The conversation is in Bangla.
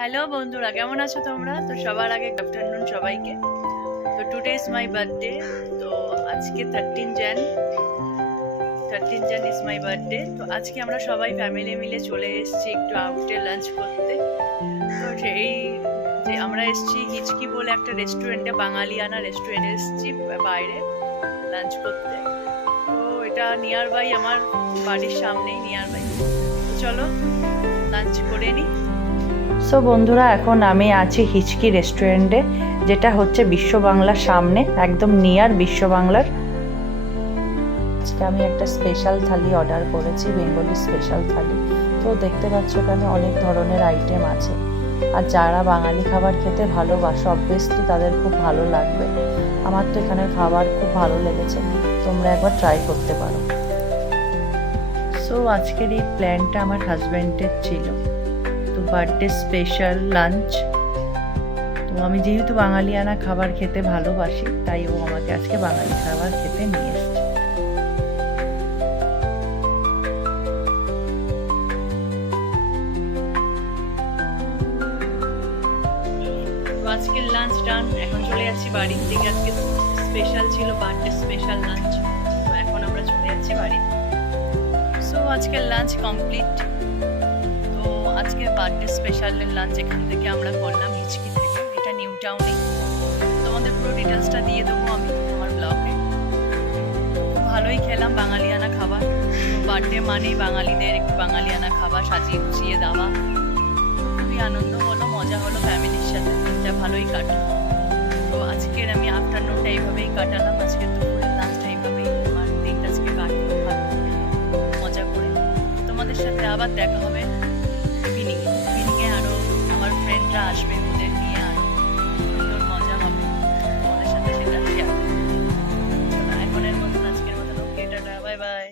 হ্যালো বন্ধুরা, কেমন আছো তোমরা? তো সবার আগে গুড আফটারনুন সবাইকে। তো টুডে ইজ মাই বার্থডে। তো আজকে 13 জন ইজ মাই বার্থডে। তো আজকে আমরা সবাই ফ্যামিলি মিলে চলে এসেছি একটু আউটে লাঞ্চ করতে। তো সেই যে আমরা এসেছি হিচকি বলে একটা রেস্টুরেন্টে, বাঙালিয়ানা রেস্টুরেন্টে এসেছি বাইরে লাঞ্চ করতে। তো এটা নিয়ার বাই, আমার বাড়ির সামনেই নিয়ার বাই। তো চলো লাঞ্চ করে নিই। সো বন্ধুরা, এখন আমি আছি হিচকি রেস্টুরেন্টে, যেটা হচ্ছে বিশ্ব বাংলার সামনে, একদম নিয়ার বিশ্ব বাংলার। আজকে আমি একটা স্পেশাল থালি অর্ডার করেছি, বেঙ্গলি স্পেশাল থালি। তো দেখতে পাচ্ছ এখানে অনেক ধরনের আইটেম আছে, আর যারা বাঙালি খাবার খেতে ভালোবাসে অবভিয়াসলি তাদের খুব ভালো লাগবে। আমার তো এখানের খাবার খুব ভালো লেগেছে, তোমরা একবার ট্রাই করতে পারো। সো আজকের এই প্ল্যানটা আমার হাজব্যান্ডের ছিল, তো বার্থডে স্পেশাল লাঞ্চ। তো আমি যেহেতু বাঙালিয়ানা খাবার খেতে ভালোবাসি, তাই ও আমাকে আজকে বাঙালি খাবার খেতে নিয়ে এসেছে। তো আজকের লাঞ্চ ডান, এখন চলে যাচ্ছি বাড়ির দিকে। আজকে স্পেশাল ছিল, বার্থডে স্পেশাল লাঞ্চ। তো এখন আমরা চলে যাচ্ছি বাড়িতে। সো আজকের লাঞ্চ কমপ্লিট। তো আজকে বার্থডে স্পেশালের লাঞ্চ এখান থেকে আমরা করলাম, হিচকি থেকে। এটা নিউ টাউনে। তোমাদের পুরো ডিটেলসটা দিয়ে দেবো আমি আমার ব্লগে। ভালোই খেলাম বাঙালিয়ানা খাবার। বার্থডে মানেই বাঙালিদের একটু বাঙালিয়ানা খাবার সাজিয়ে গুছিয়ে দেওয়া। খুবই আনন্দ হলো, মজা হলো ফ্যামিলির সাথে, দিনটা ভালোই কাটলো। তো আজকের আমি আফটারনুনটা এইভাবেই কাটালাম, আজকের দুপুরের লাঞ্চটা এইভাবেই আমার দিনটা আজকে কাটলো ভালো মজা করে। তোমাদের সাথে আবার দেখা হবে ইভিনিংয়ে আরও আমার ফ্রেন্ডরা আসবে, ওদের নিয়ে আরও সুন্দর মজা হবে, তোমাদের সাথে সেটা শেয়ার করবো। এখনের মতন আজকের মতন ওকে, টাটা, বাই বাই।